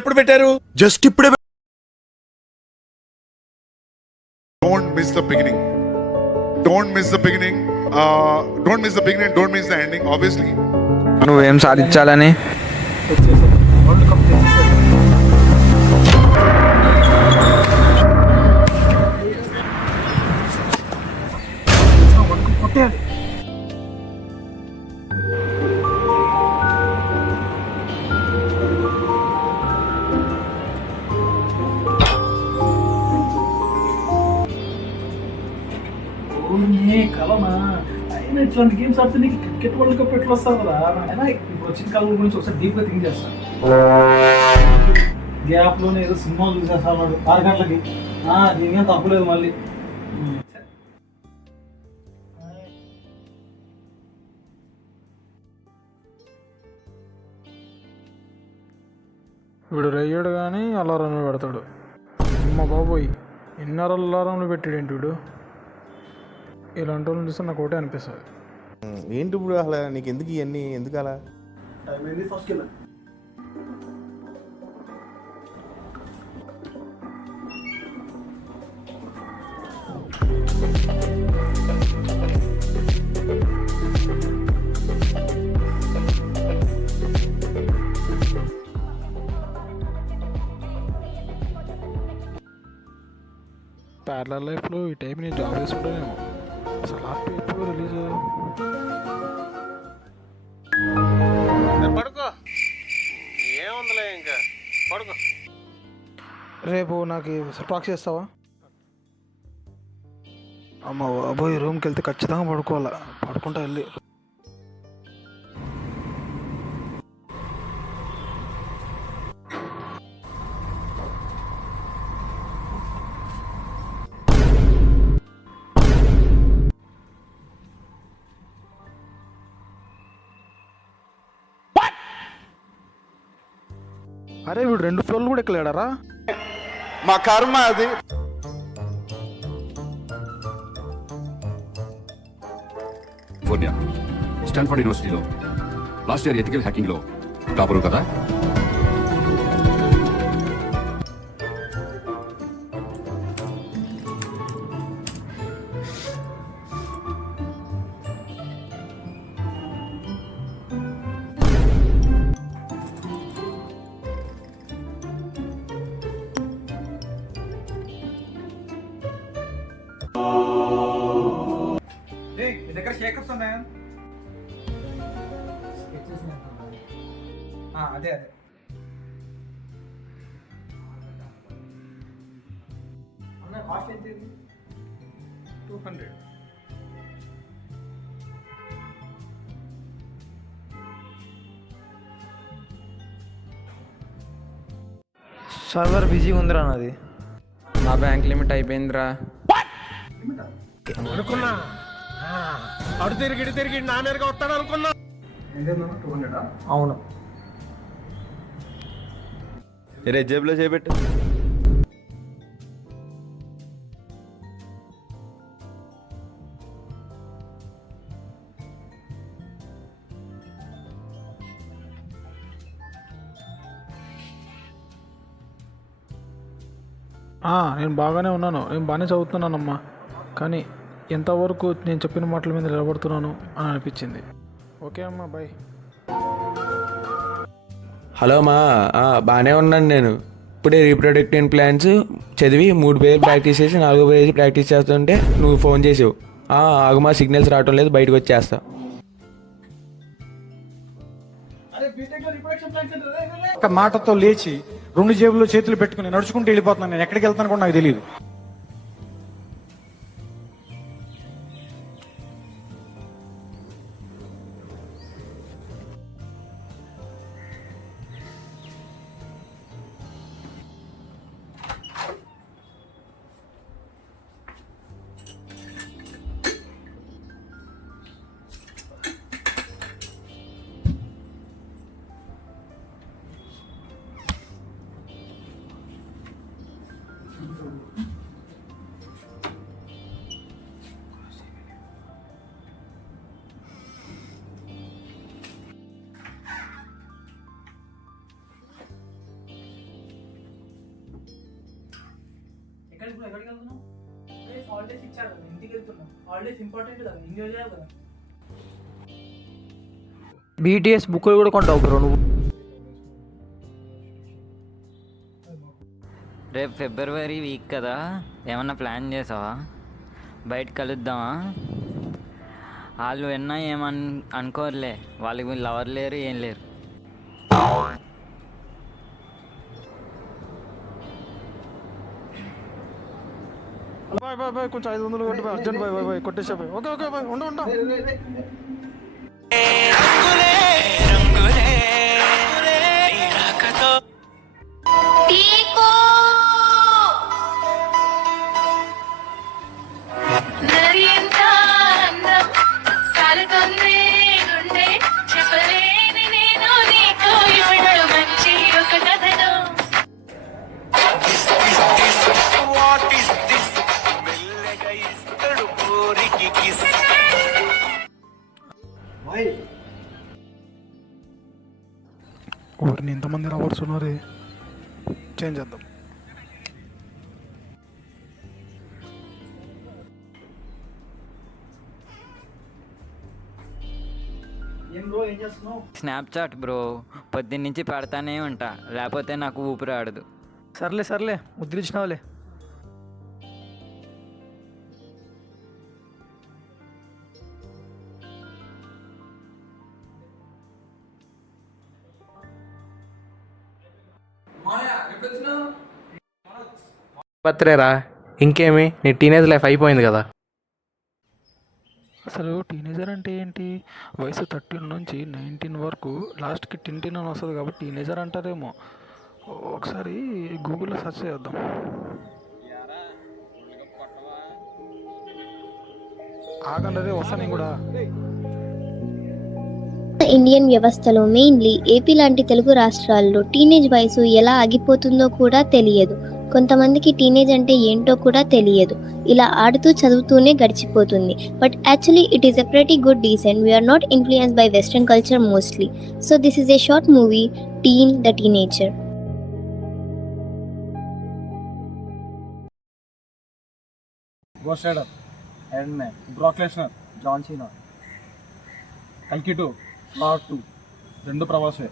ఎప్పుడు పెట్టారు? జస్ట్ ఇప్పుడే. Don't miss the beginning. Don't miss the beginning. Don't miss the beginning. Don't miss the ending. Obviously. నువ్వేం సాధించాలని? World cup తెచ్చేసాడు. కొట్టేయాలి. కలనా అయినా ఇట్లాంటి గేమ్స్ ఆడితే నీకు క్రికెట్ వరల్డ్ కప్ ఎట్లా వస్తుంది కదా. అయినా ఇప్పుడు వచ్చిన కాలం గురించి ఒకసారి డీప్గా థింక్ చేస్తాను. గ్యాప్లోనే ఏదో సినిమా చూసేస్తాడు 6 గంటలకి. దీనికేం తప్పలేదు మళ్ళీ. వీడు రయ్యాడు కానీ అలారంలు పెడతాడు. అమ్మ బాబోయ్, ఎన్నర అలారంలు పెట్టాడేంటి వీడు. ఇలాంటి వాళ్ళని చూస్తే నాకు ఒకటే అనిపిస్తుంది. ఏంటి ఇప్పుడు అసలు నీకు ఎందుకు ఇవన్నీ, ఎందుకు అలా? ఫస్ట్ వెళ్ళాలి. ప్యారలల్ లైఫ్లో ఈ టైప్ నేను జాబ్ చేసుకుంటానేమో. అసలు ఆర్పి ఎప్పుడు రిలీజ్? పడుకో, ఏముందిలే ఇంకా పడుకో. రేపు నాకు ప్రాక్సీ చేస్తావా? అమ్మ బాబోయ్, రూమ్కి వెళ్తే ఖచ్చితంగా పడుకోవాలా. పడుకుంటా వెళ్ళి. అరే వీడు 2 ఫ్లోర్లు కూడా ఎక్కలేడారా? మా కర్మ అది. స్టాన్ఫర్డ్ యూనివర్సిటీలో లాస్ట్ ఇయర్ ఎథికల్ హ్యాకింగ్ లో టాపరు కదా. మీ దగ్గర షేకర్స్ ఉన్నాయా? అదే అన్న కాస్ట్ ఎంత? 200. సర్వర్ బిజీగా ఉందిరా నాది. నా బ్యాంక్ లిమిట్ అయిపోయిందిరా. అనుకున్నా అడు తిరిగి నా మీదగా వస్తాడు అనుకున్నా. 200. అవును. రే జేబులో చేపెట్టు. నేను బాగానే ఉన్నాను, నేను బాగానే చదువుతున్నానమ్మా. కానీ ఎంతవరకు నేను చెప్పిన మాటల మీద నిలబడుతున్నాను అని అనిపించింది. ఓకే అమ్మా, బాయ్. హలో మా, బాగానే ఉన్నాను నేను. ఇప్పుడే రీప్రొడక్టివ్ ప్లాన్స్ చదివి 3 పేజీలు ప్రాక్టీస్ చేసి 4వ పేజీ ప్రాక్టీస్ చేస్తుంటే నువ్వు ఫోన్ చేసావు. ఆగుమా, సిగ్నల్స్ రావటం లేదు, బయటకు వచ్చేస్తా. ఒక మాటతో లేచి 2 జేబుల్లో చేతులు పెట్టుకుని నడుచుకుంటూ వెళ్ళిపోతున్నాను. నేను ఎక్కడికి వెళ్తాను కూడా నాకు తెలియదు. ఎక్కడికి వెళ్తున్నావు? హాలిడేస్ ఇచ్చారు కదా, ఇంటికి వెళ్తున్నావు. హాలిడేస్ ఇంపార్టెంట్ కదా, ఎంజాయ్ చేయాలి కదా. బీటీఎస్ బుక్కులు కూడా కొంటావు బ్రో నువ్వు. రేపు ఫిబ్రవరి వీక్ కదా, ఏమన్నా ప్లాన్ చేసావా? బయట కలుద్దామా? వాళ్ళు విన్నా అనుకోరులే, వాళ్ళకి లవర్ లేరు ఏం లేరు. బాయ్ బాయ్ బాయ్, కొంచెం 500 కొట్టి బాయ్, అర్జెంట్ బాయ్ బాయ్ బాయ్, కొట్టేసా బాయ్. ఓకే ఓకే బాయ్, ఉంటా. ఊరిని ఇంతమంది లవర్స్ ఉన్నారే, చేంజ్ చేద్దాం. ఏం బ్రో, ఏం చేస్తున్నావు? స్నాప్చాట్ బ్రో, పొద్దున్నుంచి పెడతానే ఉంటా, లేకపోతే నాకు ఊపిరి ఆడదు. సర్లే ముద్రించినావులే. బర్త్డేరా, ఇంకేమి నీ టీనేజ్ లైఫ్ అయిపోయింది కదా. అసలు టీనేజర్ అంటే ఏంటి? వయసు 13 నుంచి 19 వరకు, లాస్ట్కి టింటిన్ అని వస్తుంది కాబట్టి టీనేజర్ అంటారేమో. ఒకసారి గూగుల్లో సెర్చ్ చేద్దాం. ఆగండి, వస్తా నేను కూడా. ఇండియన్ వ్యవస్థలో మెయిన్లీ ఏపీ లాంటి తెలుగు రాష్ట్రాల్లో టీనేజ్ వయసు ఎలా ఆగిపోతుందో కూడా తెలియదు. కొంతమందికి టీనేజ్ అంటే ఏంటో కూడా తెలియదు. ఇలా ఆడుతూ చదువుతూనే గడిచిపోతుంది. But actually it is a pretty good decent. We are not influenced by western culture mostly. So this is a short movie, teen the teenager. Ghost rider, iron man, Brock Lesnar, John Cena, కల్కి 2, part 2 రెండు ప్రభాసే.